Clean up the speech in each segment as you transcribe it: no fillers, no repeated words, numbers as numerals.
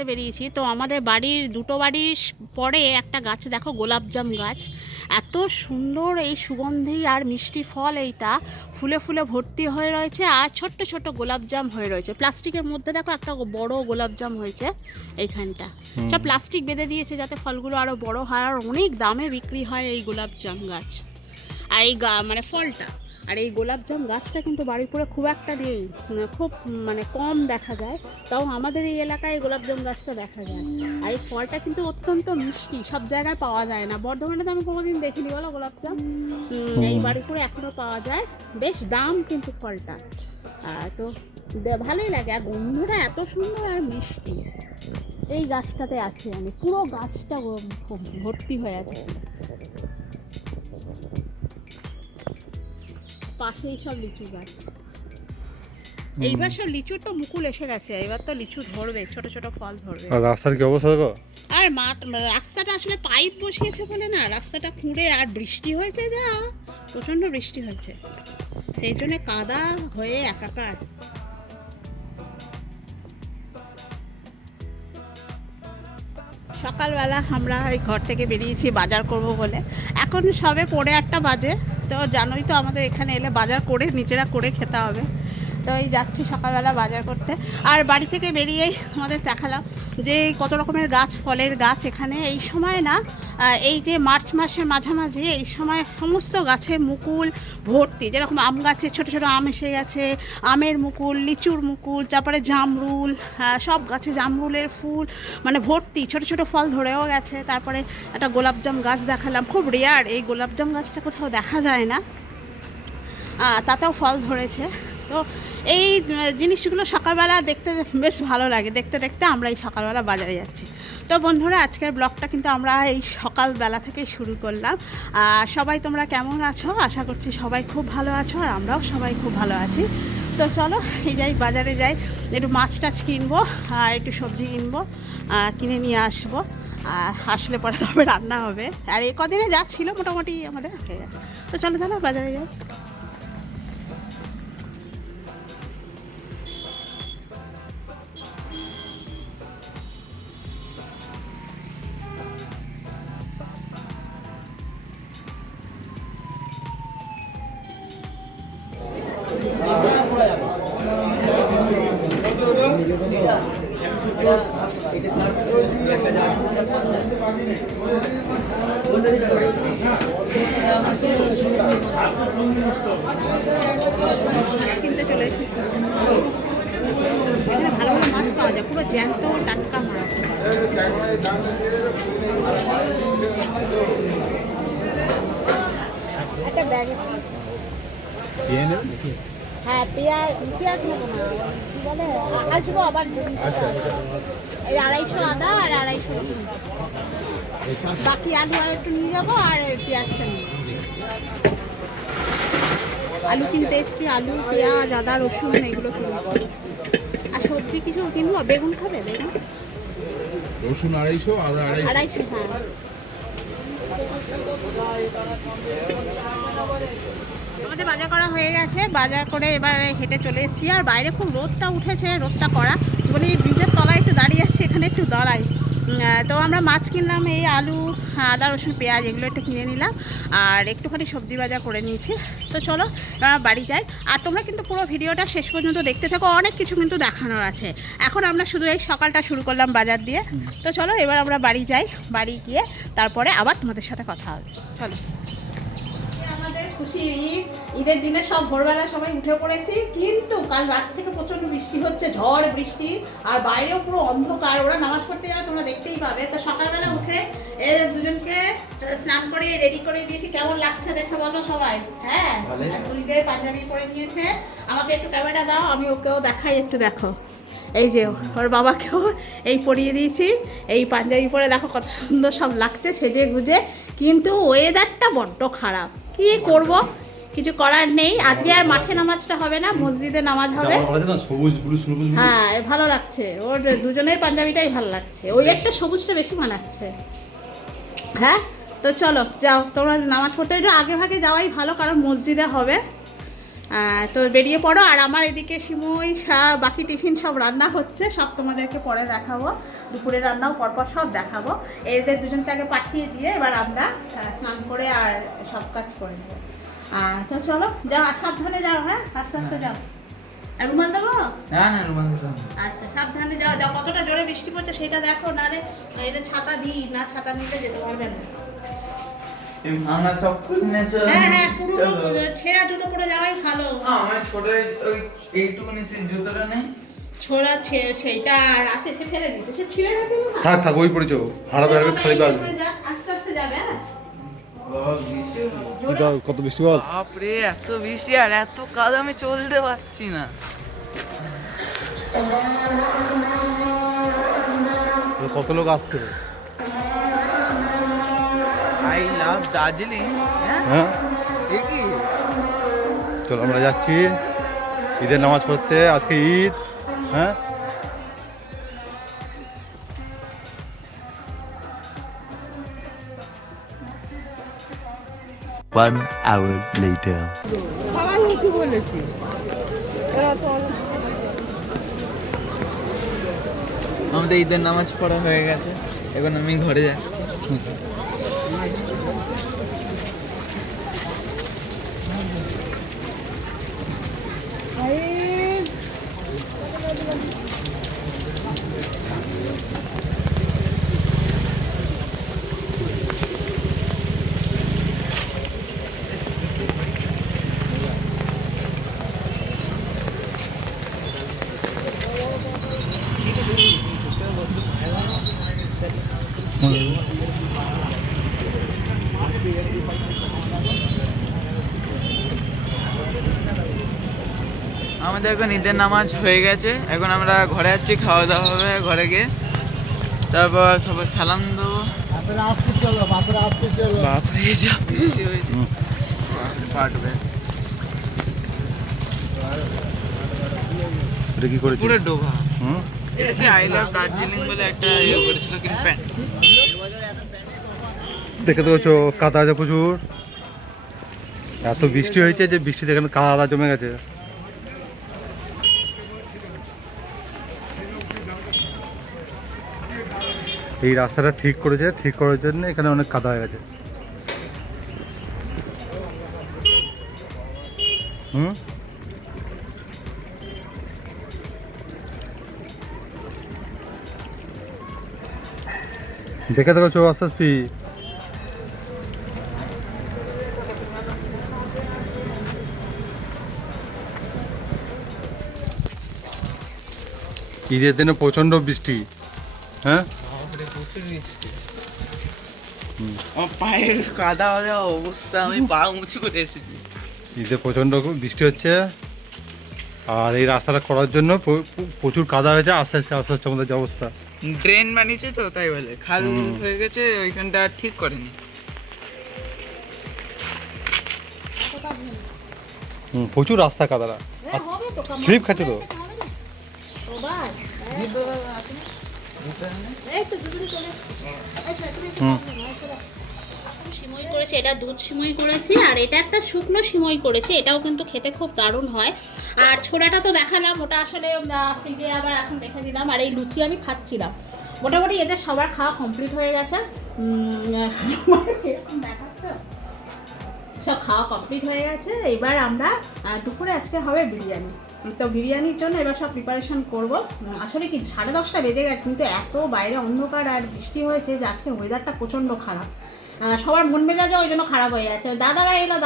দেখতে বেরিয়েছি। তো আমাদের বাড়ির দুটো বাড়ির পরে একটা গাছ দেখো, গোলাপজাম গাছ। এত সুন্দর এই সুগন্ধি আর মিষ্টি ফল, এইটা ফুলে ফুলে ভর্তি হয়ে রয়েছে আর ছোট্ট ছোট্ট গোলাপজাম হয়ে রয়েছে। প্লাস্টিকের মধ্যে দেখো একটা বড় গোলাপজাম হয়েছে এইখানটা। সব প্লাস্টিক বেঁধে দিয়েছে যাতে ফলগুলো আরও বড় হয়, আর অনেক দামে বিক্রি হয় এই গোলাপজাম গাছ আর এই মানে ফলটা। আর এই গোলাপজাম গাছটা কিন্তু বাড়ির পরে খুব একটা নেই, খুব মানে কম দেখা যায়। তাও আমাদের এই এলাকায় এই গোলাপজাম গাছটা দেখা যায়। আর এই ফলটা কিন্তু অত্যন্ত মিষ্টি, সব জায়গায় পাওয়া যায় না। বর্ধমানে তো আমি কোনোদিন দেখিনি বলো গোলাপজাম, এই বাড়ির পরে এখনও পাওয়া যায়। বেশ দাম কিন্তু ফলটা, তো ভালোই লাগে। আর গন্ধটা এত সুন্দর আর মিষ্টি। এই গাছটাতে আছে, আমি পুরো গাছটা ভর্তি হয়ে আছে। পাশেই সব লিচু গাছ। এইবার সব লিচুর তো মুকুল এসে গেছে, এবার তো লিচু ধরবে, ছোট ছোট ফল ধরবে। আর রাস্তার কি অবস্থা দেখো। আর রাস্তাটা আসলে পাইপ বসিয়েছে বলে না, রাস্তাটা খুঁড়ে, আর বৃষ্টি হয়েছে, যা প্রচন্ড বৃষ্টি হয়েছে, সেই জন্য কাদা হয়ে একাকার। সকালবেলা আমরা এই ঘর থেকে বেরিয়েছি বাজার করব বলে। এখন সবে 8:30 বাজে। তো জানোই তো আমাদের এখানে এলে বাজার করে নিজেরা করে খেতে হবে। তো এই যাচ্ছি সকালবেলা বাজার করতে। আর বাড়ি থেকে বেরিয়েই আমাদের দেখালাম যে কত রকমের গাছ, ফলের গাছ এখানে। এই সময় না, এই যে মার্চ মাসের মাঝামাঝি, এই সময় সমস্ত গাছে মুকুল ভর্তি। যেরকম আম গাছে ছোট ছোট আম এসে গেছে, আমের মুকুল, লিচুর মুকুল, তারপরে জামরুল, সব গাছে জামরুলের ফুল মানে ভর্তি, ছোট ছোট ফল ধরেও গেছে। তারপরে একটা গোলাপজাম গাছ দেখালাম, খুব রেয়ার, এই গোলাপজাম গাছটা কোথাও দেখা যায় না, তাতেও ফল ধরেছে। তো এই জিনিসগুলো সকালবেলা দেখতে বেশ ভালো লাগে। দেখতে দেখতে আমরা এই সকালবেলা বাজারে যাচ্ছি। তো বন্ধুরা, আজকের ব্লগটা কিন্তু আমরা এই সকালবেলা থেকেই শুরু করলাম। সবাই তোমরা কেমন আছো? আশা করছি সবাই খুব ভালো আছো, আর আমরাও সবাই খুব ভালো আছি। তো চলো এই যাই, বাজারে যাই, একটু মাছ টাছ কিনবো, আর একটু সবজি কিনবো, কিনে নিয়ে আসবো। আসলে পরে তবে রান্না হবে। আর এই কদিনে যা ছিল মোটামুটি আমাদের হয়ে গেছে। তো চলো চলো বাজারে যাই। কিনতে চলে এসেছি। এখানে ভালো ভালো মাছ পাওয়া যায়, পুরো জ্যান্ত টাটকা মাছ। একটা ব্যাগ, হ্যাঁ পেঁয়াজ পেঁয়াজ নেবো না, কি বলে আসবো আবার। এই 250 আদা আর 250 রসুন, বাকি আলু আর একটু নিয়ে যাবো, আর পেঁয়াজটা নিয়ে আলু কিনতে এসেছি। আলু, পেঁয়াজ, আদা, রসুন এগুলো কিনেছি। আর সবজি কিছু কিনবো। বেগুন খাবে? বেগুন রসুন 250, আদা 250, হ্যাঁ। আমাদের বাজার করা হয়ে গেছে। বাজার করে এবার হেঁটে চলে এসেছি। আর বাইরে খুব রোদটা উঠেছে, রোদটা করা বলি ব্রিজের তলায় একটু দাঁড়িয়ে আছি, এখানে একটু দাঁড়াই। তো আমরা মাছ কিনলাম, এই আলু, আদা, রসুন, পেঁয়াজ এগুলো একটু কিনে নিলাম, আর একটুখানি সবজি বাজার করে নিয়েছি। তো চলো বাড়ি যাই। আর তোমরা কিন্তু পুরো ভিডিওটা শেষ পর্যন্ত দেখতে থাকো, অনেক কিছু কিন্তু দেখানোর আছে। এখন আমরা শুধু এই সকালটা শুরু করলাম বাজার দিয়ে। তো চলো এবার আমরা বাড়ি যাই, বাড়ি গিয়ে তারপরে আবার তোমাদের সাথে কথা হবে। চলো। আমাদের খুশির ঈদ, ঈদের দিনে সব ভোরবেলা সবাই উঠে পড়েছি, কিন্তু কাল রাত থেকে প্রচন্ড বৃষ্টি হচ্ছে, ঝড় বৃষ্টি, আর বাইরেও পুরো অন্ধকার। ওরা নামাজ পড়তে যাবে, তোমরা দেখতেই পাবে। তো সকালবেলা উঠে এদের দুজনকে স্নান করে রেডি করে দিয়েছি। কেমন লাগছে দেখে বলো সবাই? হ্যাঁ, ঈদের পাঞ্জাবি পরে নিয়েছে। আমাকে একটু ক্যামেরা দাও, আমি ওকেও দেখাই, একটু দেখো। এই যে ওর বাবাকেও এই পরিয়ে দিয়েছি, এই পাঞ্জাবি পরে দেখো কত সুন্দর সব লাগছে সেজে গুজে। কিন্তু ওয়েদারটা বড্ড খারাপ, কি করব, কিছু করার নেই। আজকে আর মাঠে নামাজটা হবে না, মসজিদে নামাজ হবে। হ্যাঁ ভালো লাগছে, ওর দুজনের পাঞ্জাবিটাই ভালো লাগছে, ওই একটা সবুজটা বেশি মানাচ্ছে। হ্যাঁ তো চলো যাও তোমরা নামাজ পড়তে, একটু আগে ভাগে যাওয়াই ভালো, কারণ মসজিদে হবে। তো বেরিয়ে পড়ো। আর আমার এদিকে সিমুই বাকি টিফিন সব রান্না হচ্ছে, সব তোমাদেরকে পরে দেখাবো। দুপুরে রান্নাও পরপর সব দেখাবো। এদের দুজনকে আগে পাঠিয়ে দিয়ে এবার আমরা স্নান করে আর সব কাজ করে নেবো। তো চলো যাও, আর সাবধানে যাও, হ্যাঁ আস্তে আস্তে যাও। আর রুমাল দেবো? না না রুমাল দিতে হবে। আচ্ছা সাবধানে যাও, যাও। কতটা জোরে বৃষ্টি পড়ছে সেটা দেখো, নাহলে এটা ছাতা দিই না, ছাতা নিতে যেতে পারবে না। এই ভাঙা চপ্পল নিয়ে চল। হ্যাঁ পুরো ছেঁড়া জুতো পরে যাওয়াই ভালো। আমার ছোট ওই এইটুকুনি সেই জুতোটা নেই। ছোড়া সেইটা আর আছে, সে ফেলে দিতে, সে ছিঁড়ে গেছে না। থাক থাক, ওই পড়েছো ভাড়া বেরবে খালি আসবে। আস্তে আস্তে যাবে। হ্যাঁ কত বৃষ্টি বল। বাপরে এত বৃষ্টি আর এত কাদা, আমি চলতে পারছি না। কত লোক আসছে? I love Darjeeling. হ্যাঁ এ কি? চলো আমরা যাচ্ছি ঈদের নামাজ পড়তে, আজকে ঈদ। হ্যাঁ 1 hour later. আমাদের ঈদের নামাজ পড়া হয়ে গেছে, এখন আমি ঘরে যাচ্ছি। আমাদের এখন ঈদের নামাজ হয়ে গেছে, এখন আমরা ঘরে যাচ্ছি, খাওয়া দাওয়া হবে ঘরে গিয়ে, তারপর সবাই সালাম দেবো। বাপরে যা বৃষ্টি হয়েছে, পাটবে এটা কি করেছি পুরো ডোবা। হুম এসে আই লাভ দার্জিলিং বলে একটা ইয়ে করেছিল, কিন্তু প্যান্ট দেখে তো কাদা আছে প্রচুর। এত বৃষ্টি হয়েছে যে বৃষ্টিতে এখানে কাদা জমে গেছে। এই রাস্তাটা ঠিক করেছে, ঠিক করার জন্য এখানে অনেক কাদা হয়ে গেছে। হুম দেখে দেখো চো আস্তে আস্তে। ঈদের দিনে প্রচন্ড বৃষ্টি। হ্যাঁ প্রচুর বৃষ্টি, আমার পায়ের কাদা অবস্থা, আমি পা উঁচু করে এসেছি। ঈদে প্রচণ্ড বৃষ্টি হচ্ছে, আর এই রাস্তাটা করার জন্য প্রচুর কাদা হয়েছে। আস্তে আস্তে আস্তে আস্তে আমাদের যে অবস্থা। ড্রেন বানিয়েছে তো তাই বলে, খাল হয়ে গেছে ওইখানটা, ঠিক করেনি। প্রচুর রাস্তা কাদারা, স্লিপ খাচ্ছে তো। সিমই করেছি, এটা দুধ সিমই করেছি, আর এটা একটা শুকনো সিমই করেছি, এটাও কিন্তু খেতে খুব দারুণ হয়। আর ছোড়াটা তো দেখালাম, ওটা আসলে ফ্রিজে আবার এখন রেখে দিলাম। আর এই লুচি আমি খাচ্ছিলাম। মোটামুটি এদের সবার খাওয়া কমপ্লিট হয়ে গেছে। দেখাচ্ছ, সব খাওয়া কমপ্লিট হয়ে গেছে। এবার আমরা দুপুরে আজকে হবে বিরিয়ানি। তো বিরিয়ানির জন্য এবার সব প্রিপারেশন করব। আসলে কি 10:30 বেজে গেছে, কিন্তু এত বাইরে অন্ধকার আর বৃষ্টি হয়েছে যে আজকে ওয়েদারটা প্রচণ্ড খারাপ। সবার মন মেজাজও ওই জন্য খারাপ হয়ে যাচ্ছে। দাদারা এলো,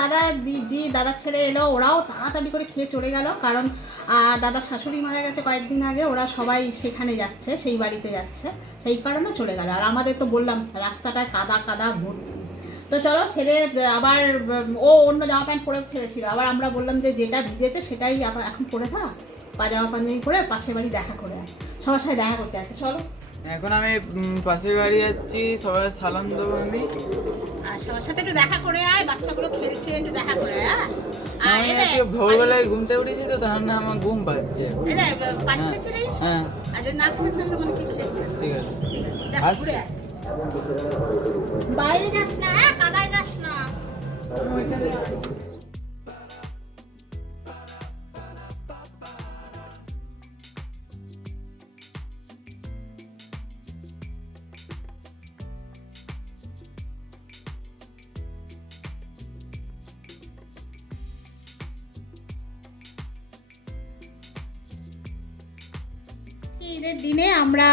দাদার ছেলে এলো, ওরাও তাড়াতাড়ি করে খেয়ে চলে গেল, কারণ দাদার শাশুড়ি মারা গেছে কয়েকদিন আগে, ওরা সবাই সেখানে যাচ্ছে, সেই বাড়িতে যাচ্ছে, সেই কারণে চলে গেল। আর আমাদের তো বললাম রাস্তাটায় কাদা কাদা ভর্তি। তো চলো, ছেলে আবার ও অন্য জামা প্যান্ট পরে ফেলেছিল, আবার আমরা বললাম যে যেটা ভিজেছে সেটাই আবার এখন পরে থাক, জামা প্যান্ট পরে পাশের বাড়ি দেখা করে আয়, সবার সাথে দেখা করতে আছে। চলো এখন আমি পাশের বাড়ি যাচ্ছি, সবাই সালাম দেবো আমি, আর সবার সাথে একটু দেখা করে আয়, বাচ্চাগুলো খেলছে, একটু দেখা করে আয়। আর আমি আজকে ভোরবেলায় ঘুমতে উঠেছি তো, তখন না আমার ঘুম পাচ্ছে। পানি খেয়েছিলিস? হ্যাঁ আর যদি না খেয়ে থাকলে মানে কি খেয়ে? ঠিক আছে, ঠিক আছে, দেখ ঘুরে আয়। বাইরে যাস না, কাদায় যাস না। ঈদের দিনে আমরা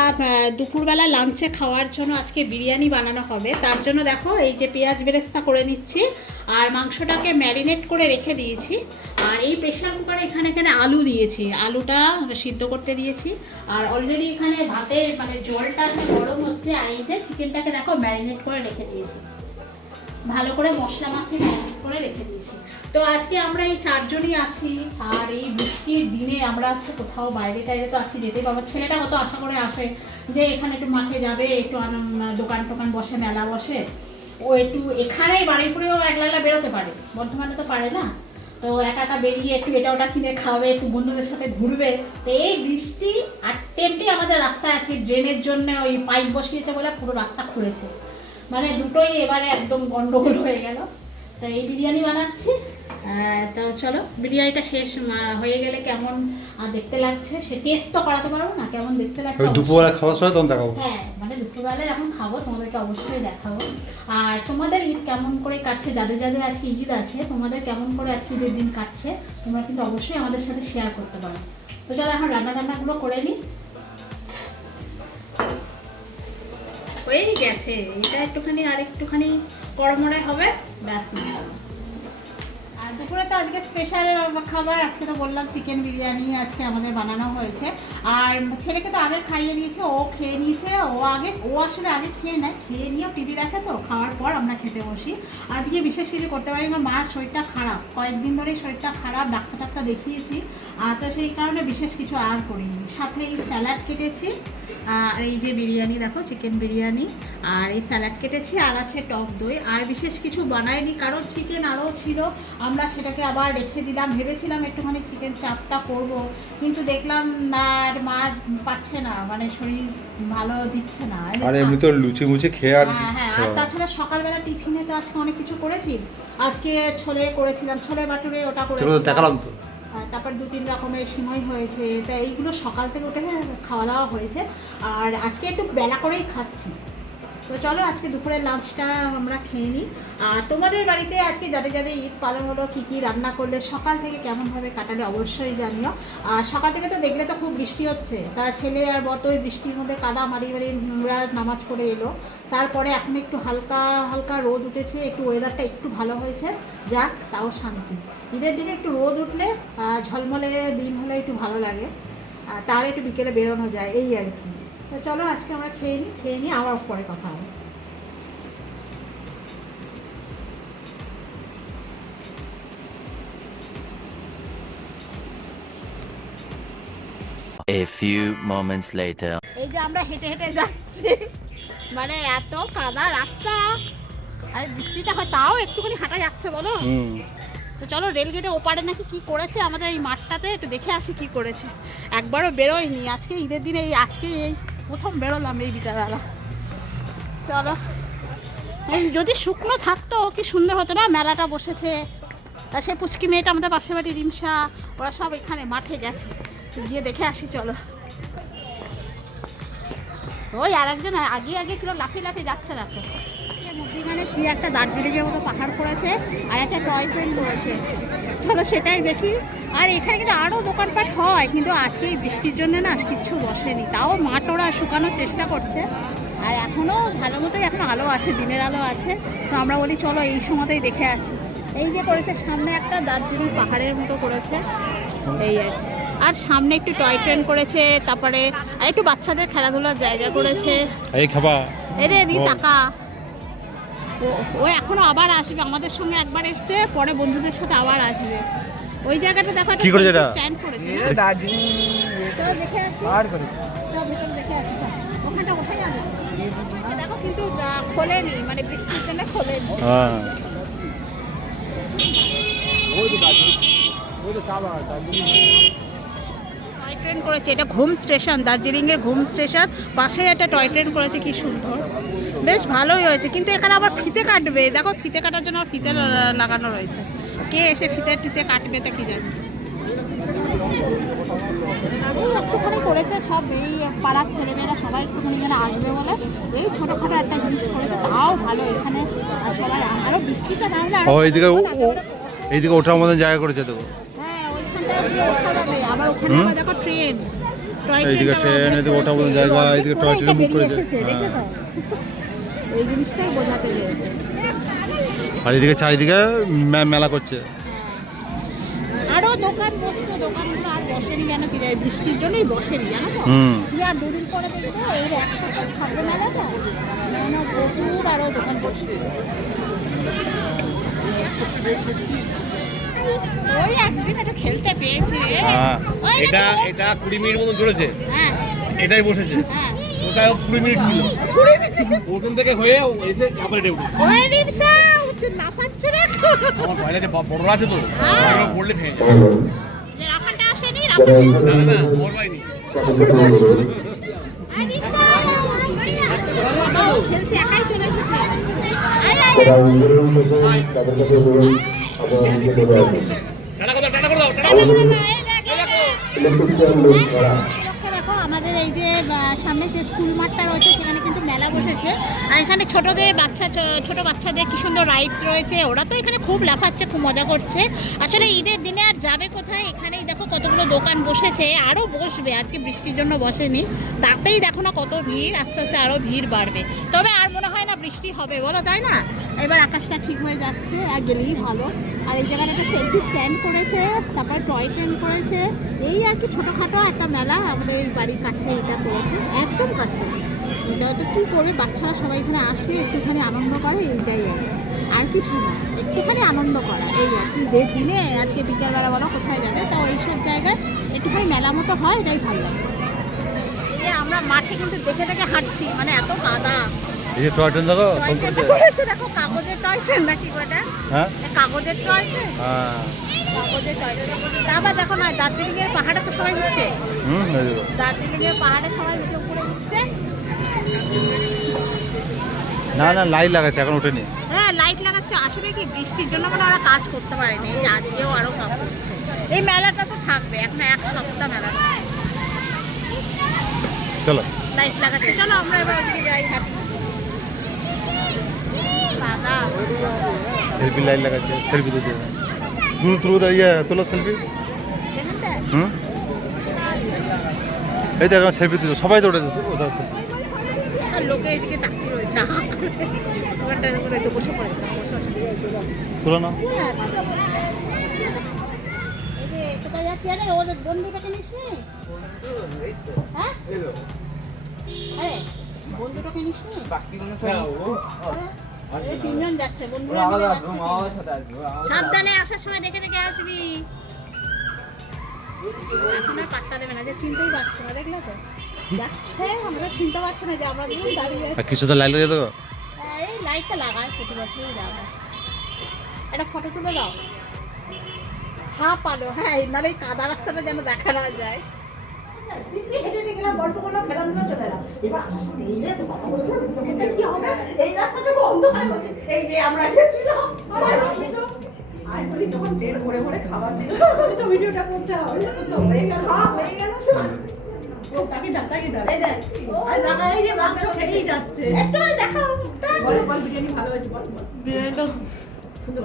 দুপুরবেলা লাঞ্চে খাওয়ার জন্য আজকে বিরিয়ানি বানানো হবে। তার জন্য দেখো এই যে পেঁয়াজ বেরেস্তা করে নিচ্ছি আর মাংসটাকে ম্যারিনেট করে রেখে দিয়েছি। আর এই প্রেশার কুকারে এখানে আলু দিয়েছি, আলুটা সিদ্ধ করতে দিয়েছি। আর অলরেডি এখানে ভাতের মানে জলটা গরম হচ্ছে। আর এই যে চিকেনটাকে দেখো ম্যারিনেট করে রেখে দিয়েছি, ভালো করে মশলা মাখিয়ে ম্যারিনেট করে রেখে দিয়েছি। তো আজকে আমরা এই 4 জনই আছি। আর এই বৃষ্টির দিনে আমরা হচ্ছে কোথাও বাইরে টাইরে তো আছি, যেতে পারবো। ছেলেটা কত আশা করে আসে যে এখানে একটু মাঠে যাবে, একটু দোকান টোকান বসে, মেলা বসে, ও একটু এখানেই বাড়িপুরেও একলা বেরোতে পারে, বর্ধমানে তো পারে না। তো একা একা বেরিয়ে একটু এটা ওটা কিনে খাবে, একটু বন্ধুদের সাথে ঘুরবে। তো এই বৃষ্টি আর তেমনি আমাদের রাস্তায় আছে ড্রেনের জন্য ওই পাইপ বসিয়েছে বলে পুরো রাস্তা খুঁড়েছে, মানে দুটোই এবারে একদম গন্ডগোল হয়ে গেল। তো এই বিরিয়ানি বানাচ্ছি। তো চলো বিরিয়ানিটা শেষ হয়ে গেলে কেমন দেখতে লাগছে সে টেস্ট তো করাতে পারবো না, কেমন দেখতে লাগছে দুপুরবেলা খাওয়ার সময় তখন দেখাবো। হ্যাঁ মানে দুপুরবেলা যখন খাবো তোমাদেরকে অবশ্যই দেখাবো। আর তোমাদের ঈদ কেমন করে কাটছে, যাদের যাদের আজকে ঈদ আছে তোমাদের কেমন করে আজকে ঈদের দিন কাটছে তোমরা কিন্তু অবশ্যই আমাদের সাথে শেয়ার করতে পারো। তো চলো এখন রান্নাগুলো করে নিই। হয়েই গেছে, এটা একটুখানি আর একটুখানি কড়মড়ে হবে, ব্যাস। আর দুপুরে তো আজকে স্পেশাল খাবার, আজকে তো বললাম চিকেন বিরিয়ানি আজকে আমাদের বানানো হয়েছে। আর ছেলেকে তো আগে খাইয়ে দিয়েছে, ও খেয়ে নিয়েছে। ও আসলে আগে খেয়ে নেয়, খেয়ে নিয়েও টিভি দেখে, তো খাওয়ার পর আমরা খেতে বসি। আজকে বিশেষ কিছু করতে পারি না, মার শরীরটা খারাপ, কয়েকদিন ধরেই শরীরটা খারাপ, ডাক্তার দেখিয়েছি। তো সেই কারণে বিশেষ কিছু আর করিনি। সাথে এই স্যালাড কেটেছি, আর এই যে বিরিয়ানি দেখো চিকেন বিরিয়ানি, আর এই স্যালাড কেটেছি, আর আছে টক দই। আর বিশেষ কিছু বানাইনি কারণ চিকেন আরও ছিল, আমরা সেটাকে আবার রেখে দিলাম। ভেবেছিলাম একটুখানি চিকেন চাপটা করব, কিন্তু দেখলাম না, আর মা পারছে না, মানে শরীর ভালো দিচ্ছে না। আর এমনি তো লুচি মুচি খেয়ে আর হ্যাঁ, আর তাছাড়া সকালবেলা টিফিনে তো আজকে অনেক কিছু করেছি। আজকে ছোলে করেছিলাম, ছোলে বাটুরে ওটা করেছিলাম, দেখালাম তো। তারপর 2-3 রকমের সিমই হয়েছে। তা এইগুলো সকাল থেকে উঠে খাওয়া দাওয়া হয়েছে। আর আজকে একটু বেলা করেই খাচ্ছি। তো চলো আজকে দুপুরের লাঞ্চটা আমরা খেয়ে নিই। আর তোমাদের বাড়িতে আজকে যাদের যাদের ঈদ পালন হলো, কী কী রান্না করলে, সকাল থেকে কেমনভাবে কাটালে অবশ্যই জানিও। আর সকাল থেকে তো দেখলে তো খুব বৃষ্টি হচ্ছে, তা ছেলে আর বর তো ওই বৃষ্টির মধ্যে কাদা মারি নোংরা নামাজ পড়ে এলো। তারপরে এখন একটু হালকা হালকা রোদ উঠেছে, একটু ওয়েদারটা একটু ভালো হয়েছে, যাক তাও শান্তি। ঈদের দিনে একটু রোদ উঠলে, ঝলমলে দিন হলে একটু ভালো লাগে, তার একটু বিকেলে বেরোনো যায়, এই আর কি। তো চলো আজকে আমরা খেয়ে নিই, আবার পরে কথা হবে। A few moments later. এই যে আমরা হেঁটে হেঁটে যাচ্ছি, মানে এত কাদা রাস্তা, আর বৃষ্টিটা হয় তাও একটুখানি হাঁটা যাচ্ছে বলো। তো চলো রেলগেটে ওপারে নাকি কি করেছে আমাদের এই মাঠটাতে, একটু দেখে আসি কি করেছে। একবারও বেরোয়নি আজকে ঈদের দিনে, আজকে এই প্রথম বেরোলাম এই বিকালবেলা। চলো যদি শুকনো থাকতো কি সুন্দর হতো না, মেলাটা বসেছে। আর সে পুচকি মেয়েটা আমাদের পাশে বাড়ি রিমসা, ওরা সব এখানে মাঠে গেছে, গিয়ে দেখে আসি চলো। ওই আর একজন আগে কিলো লাফিয়ে যাচ্ছে দেখো। মধ্যিখানে কি একটা দার্জিলিংয়ের মতো পাহাড় করেছে, আর একটা টয় ট্রেন করেছে, চলো সেটাই দেখি। আর এখানে কিন্তু আরও দোকানপাট হয়, কিন্তু আজকে এই বৃষ্টির জন্য না কিচ্ছু বসেনি, তাও মাঠ ওরা শুকানোর চেষ্টা করছে। আর এখনও ভালো মতোই এখন আলো আছে, দিনের আলো আছে। তো আমরা বলি চলো এই সময়তেই দেখে আসি। এই যে করেছে সামনে একটা দার্জিলিং পাহাড়ের মতো করেছে, এই আর কি। আর সামনে একটু টয় ট্রেন করেছে, তারপরে আর একটু বাচ্চাদের খেলাধুলার জায়গা করেছে। এই খাবা এরে দি টাকা, ও এখনো আবার আসবে, আমাদের সঙ্গে একবার এসছে, পরে বন্ধুদের সাথে আবার আসবে। ওই জায়গাটা দেখো কি করেছে এটা, স্ট্যান্ড করেছে দার্জিলিং তো দেখে আসি, পাহাড় করেছে, তো ভিতরে দেখে আসি। ওখানটা কোথায় যাবে দেখো, কিন্তু খোলেনি, মানে বৃষ্টির জন্য খোলেনি। হ্যাঁ টয় ট্রেন করেছে, এটা ঘুম স্টেশন, দার্জিলিংয়ের ঘুম স্টেশন পাশেই একটা টয় ট্রেন করেছে, কি সুন্দর, বেশ ভালোই হয়েছে। কিন্তু এখানে আবার ফিতে কাটবে, দেখো ফিতে কাটার জন্য ফিতে লাগানো রয়েছে, কে এসে ফিতে কাটবে তা কি জানি। একটুখানি করেছে সব এই পাড়ার ছেলেমেয়েরা সবাই একটুখানি যেন আসবে বলে এই ছোটোখাটো একটা জিনিস করেছে, তাও ভালো। এখানে সবাই আরও বৃষ্টিটা না হলে এইদিকে ওঠার মতন জায়গা করেছে তো। হ্যাঁ ওইখানটায় ওঠা যাবে, আবার ওখানে দেখো ট্রেন এইদিকে ট্রেন, এদিকে ওঠার মতো জায়গা, এদিকে টয় ট্রেন বুক করেছে। এসেছে দেখে তো এই জিনিসটাই বোঝাতে চেয়েছে। আর এদিকে চারিদিকে মেলা করছে। আরো দোকান বসতো, দোকানগুলো আর বসেনি কেন কি যায়, বৃষ্টির জন্যই বসেনি জানো তো। আর দুদিন পরে দেখবো এই এক সপ্তাহ থাকবে মেলাটা, কেন প্রচুর আরো দোকান বসছে। ওই একদিন একটু খেলতে পেয়েছি রে। ওই এটা 20 মিনিট মতো চলেছে, হ্যাঁ এটাই বসেছে। হ্যাঁ ওটা 20 মিনিট ছিল, ওখান থেকে হয়ে এসে আবার এটা উঠে। ওই রিকশা উঠতে না পাচ্ছে রে। আমার টয়লেটে বড় আছে তো, ওটা পড়লে ভেঙে যাবে। যে রাখানটা আসেনি, রাখানটা না বড় হয়নি। আর রিকশা খেলছে, একাই চলে এসেছে। আয় আয় টাটা করে দাও, টাটা করে দাও, টাটা। দেখো আমাদের এই যে সামনে যে স্কুল মাঠটা রয়েছে সেখানে কিন্তু মেলা বসেছে, আর এখানে ছোটদের ছোট বাচ্চাদের কি সুন্দর রাইডস রয়েছে, ওরা তো এখানে খুব লাফাচ্ছে, খুব মজা করছে। আসলে ঈদের দিনে আর যাবে কোথায়, এখানেই দেখো কতগুলো দোকান বসেছে, আরও বসবে, আজকে বৃষ্টির জন্য বসেনি, তাতেই দেখো না কত ভিড়, আস্তে আস্তে আরও ভিড় বাড়বে। তবে আর মনে হয় না বৃষ্টি হবে, বলো তাই না? এবার আকাশটা ঠিক হয়ে যাচ্ছে, আর গেলেই ভালো। আর এই জায়গাটা একটা সেলফি স্ট্যান্ড করেছে, তারপর টয় ট্রেন করেছে, এই আর কি ছোটোখাটো একটা মেলা আমাদের এই বাড়ির কাছে এটা করেছে, একদম কাছে। যত কী করে বাচ্চারা সবাই এখানে আসে, একটুখানি আনন্দ করে, এইটাই আর কিছু না, একটুখানি আনন্দ করা এই আর কি। ঈদের দিনে আজকে বিকেলবেলা বলো কোথায় যাবে, তাও এইসব জায়গায় একটুখানি মেলা মতো হয়, এটাই ভালো লাগে। আমরা মাঠে কিন্তু দেখে দেখে হাঁটছি, মানে এত কাদা। এই যে টয় ট্রেন দেখো টয় ট্রেনটা করেছে, দেখো কাগজের টয় ট্রেন নাকি ওটা? হ্যাঁ কাগজের টয় ট্রেন, হ্যাঁ কাগজের টয় ট্রেন। আবার দেখো না, দার্জিলিং এর পাহাড়ে তো সবাই উঠছে, এই দেখো। দার্জিলিং এর পাহাড়ে সবাই উঠে উপরে উঠছে। না লাইট লাগাচ্ছে, এখন ওঠেনি। হ্যাঁ লাইট লাগাচ্ছে, আসলে কি বৃষ্টির জন্য মানে ওরা কাজ করতে পারেনি, এই আজকেও আরো কাজ করছে। এই মেলাটা তো থাকবে এখন এক সপ্তাহ মেলা, চলো লাইট লাগাচ্ছে। চলো আমরা এবার ওদিকে যাই, হাঁটি। দাদা সেলফি লাইট লাগাচ্ছে, সেলফি তুলছে, তোলো সেলফি। এখানটায় এই তো এখন সেলফি তুলছে, সবাই তো ওটা ওটা আর লোকে এদিকে তাকিয়ে রয়েছে, ওখানটায় ওখানে তো বসে পড়েছে, বসে বসে তুলো না। হ্যাঁ। এই যে কোথায় যাচ্ছি, আরে ওদের বন্ধুটাকে নিস নি? হ্যাঁ আরে বন্ধুটাকে নিস নি? এই তিনজন যাচ্ছে, বন্ধুরা মিলে যাচ্ছে। সাবধানে আসার সময় দেখে দেখে আসবি, এখন আর পাত্তা দেবে না, যে চিনতেই পারছে না, দেখলে তো যাচ্ছে, আমরা চিনতে পারছি না যে আমরা দুজন দাঁড়িয়ে আর আছি। কিছু তো লাইট লাগিয়ে দেবো। এই লাইটটা লাগায় প্রতি বছরই লাগায়। একটা ফটো তুলে দাও। হ্যাঁ পালো, হ্যাঁ নাহলে এই কাদা রাস্তাটা যেন দেখা না যায়। গল্প করলাম, খেলাধুলা চলে এলাম, এবার আসার সময় এই রে তো কথা বলছে, এটা কি হবে, এই রাস্তাটা বন্ধ করে বলছে, এই যে আমরা গেছিলাম, আর বলি তখন পেট ভরে ভরে খাবার দিল, আমি তো ভিডিওটা করতে হবে, তো হয়ে গেল, হয়ে গেল সব। তাকে দাও এই দেখ, আর লাগা এই যে মাংস খেয়েই যাচ্ছে। একটু দেখাও, বল বিরিয়ানি ভালো হয়েছে, বল বিরিয়ানিটা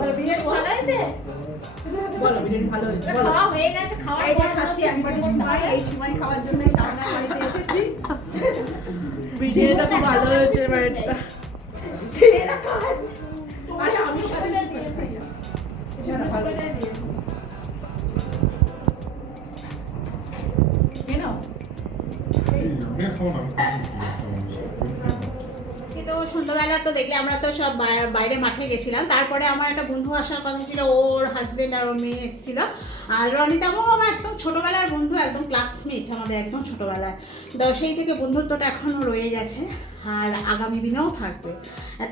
বলো বিরিয়ানি ভালো হয়েছে, বলো বিরিয়ানি ভালো হয়েছে, বলো। খাওয়া হয়ে গেছে, খাওয়ার এই যে পর খাচ্ছি একবার সময়, এই সময় খাওয়ার জন্য সামনে বাড়িতে এসেছি। বিরিয়ানিটা খুব ভালো হয়েছে বাড়িটা। আর আমি সাথে দিয়েছি, এটা ভালো দিয়েছি। কেন তো সন্ধ্যাবেলা তো দেখলে আমরা তো সব বাইরে মাঠে গেছিলাম, তারপরে আমার একটা বন্ধু আসার কথা ছিল, ওর হাজবেন্ড আর ওর মেয়ে এসেছিল, আর রনিতাও আমার একদম ছোটোবেলার বন্ধু, একদম ক্লাসমেট আমাদের একদম ছোটোবেলার, তো সেই থেকে বন্ধুত্বটা এখনও রয়ে গেছে আর আগামী দিনেও থাকবে।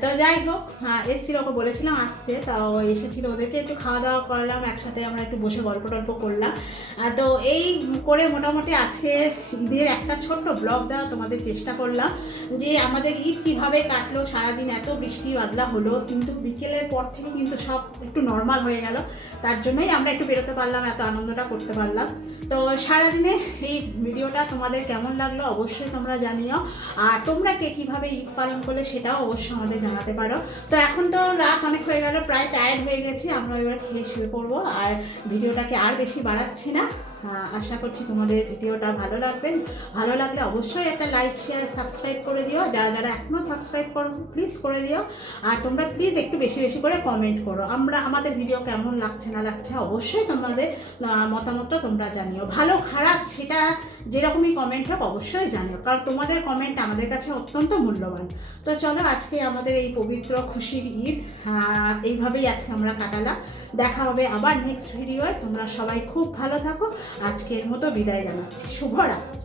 তো যাই হোক, এসেছিলো, ওকে বলেছিলাম আসতে, তাও এসেছিলো, ওদেরকে একটু খাওয়া দাওয়া করলাম, একসাথে আমরা একটু বসে গল্প টল্প করলাম। তো এই করে মোটামুটি আজকে ঈদের একটা ছোট্ট ব্লগ দেওয়া তোমাদের চেষ্টা করলাম, যে আমাদের ঈদ কীভাবে কাটলো, সারাদিন এত বৃষ্টি বাদলা হলো, কিন্তু বিকেলের পর থেকে কিন্তু সব একটু নর্মাল হয়ে গেল, তার জন্যই আমরা একটু বেরোতে পারলাম, এত আনন্দটা করতে পারলাম। তো সারাদিনে এই ভিডিওটা তোমাদের কেমন লাগলো অবশ্যই তোমরা জানিও, আর তোমরা কে কীভাবে ঈদ পালন করলে সেটাও অবশ্যই আমাদের জানাতে পারো। তো এখন তো রাত অনেক হয়ে গেল, প্রায় টায়ার্ড হয়ে গেছি, আমরা এবার খেয়ে শুয়ে পড়বো, আর ভিডিওটাকে আর বেশি বাড়াচ্ছি না। আশা করছি তোমাদের ভিডিওটা ভালো লাগবে। ভালো লাগলে অবশ্যই একটা লাইক শেয়ার সাবস্ক্রাইব করে দিও, যারা যারা এখনও সাবস্ক্রাইব করো প্লিজ করে দিও। আর তোমরা প্লিজ একটু বেশি বেশি করে কমেন্ট করো, আমাদের ভিডিও কেমন লাগছে না লাগছে অবশ্যই তোমাদের মতামতটা তোমরা জানিও, ভালো খারাপ সেটা যেরকমই কমেন্ট হোক অবশ্যই জানিও, কারণ তোমাদের কমেন্ট আমাদের কাছে অত্যন্ত মূল্যবান। তো চলো আজকে আমাদের এই পবিত্র খুশির ঈদ এইভাবেই আজকে আমরা কাটালাম। দেখা হবে আবার নেক্সট ভিডিওয়। তোমরা সবাই খুব ভালো থাকো। আজকের মতো বিদায় জানাচ্ছি, শুভরাত্রি।